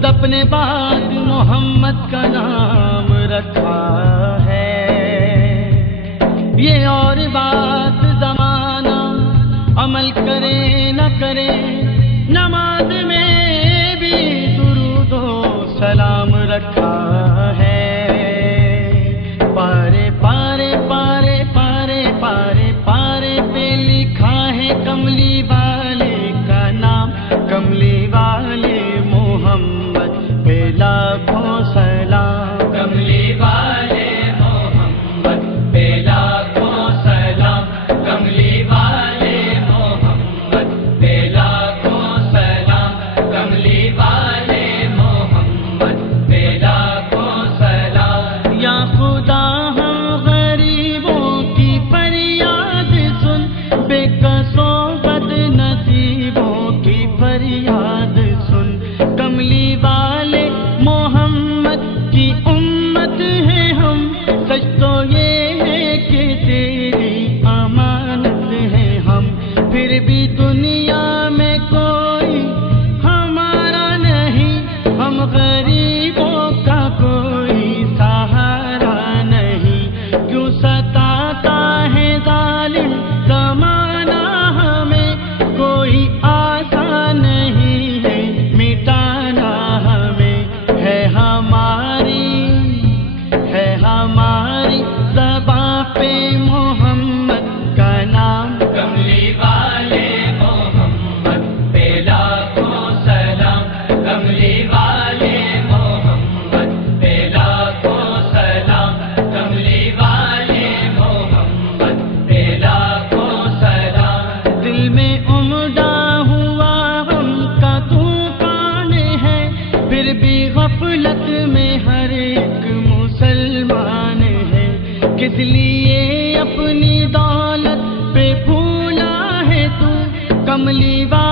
خود اپنے بعد محمد کا نام رکھا ہے۔ یہ اور بات زمانہ عمل کرے نہ کرے، نماز میں بھی درود و سلام رکھا ہے۔ پارے پارے پارے پارے پارے پارے پہ لکھا ہے کملی والے کا نام، کملی والے محمد پہ لاکھوں سلام، کملی والے محمد پہ لاکھوں سلام، کملی والے محمد پہ لاکھوں سلام، کملی والے محمد پہ لاکھوں سلام۔ یا خدا ہم غریبوں کی فریاد سن، بے کسوں بد نصیبوں کی فریاد سن، کملی والے محمد کی امت ہے ہم، سچ تو یہ ہے کہ تیری امانت ہے ہم، پھر بھی دنیا میں کوئی ہمارا نہیں، ہم غریبوں کا کوئی سہارا نہیں، کیوں ستاتا ہے ظالم زمانہ ہمیں، کوئی آسان نہیں ہے مٹانا ہمیں، ہے ہماری زباں پہ محمد کا نام، کملی والے محمد پہ لاکھوں سلام، کملی والے محمد پہ لاکھوں سلام، کملی والے محمد پہ لاکھوں سلام۔ دل میں عمدہ ہوا غم کا طوفان ہے، پھر بھی غفلت میں ہر ایک مسلمان ہے، کس لیے اپنی دولت پہ پھولا ہے تو، کملی والے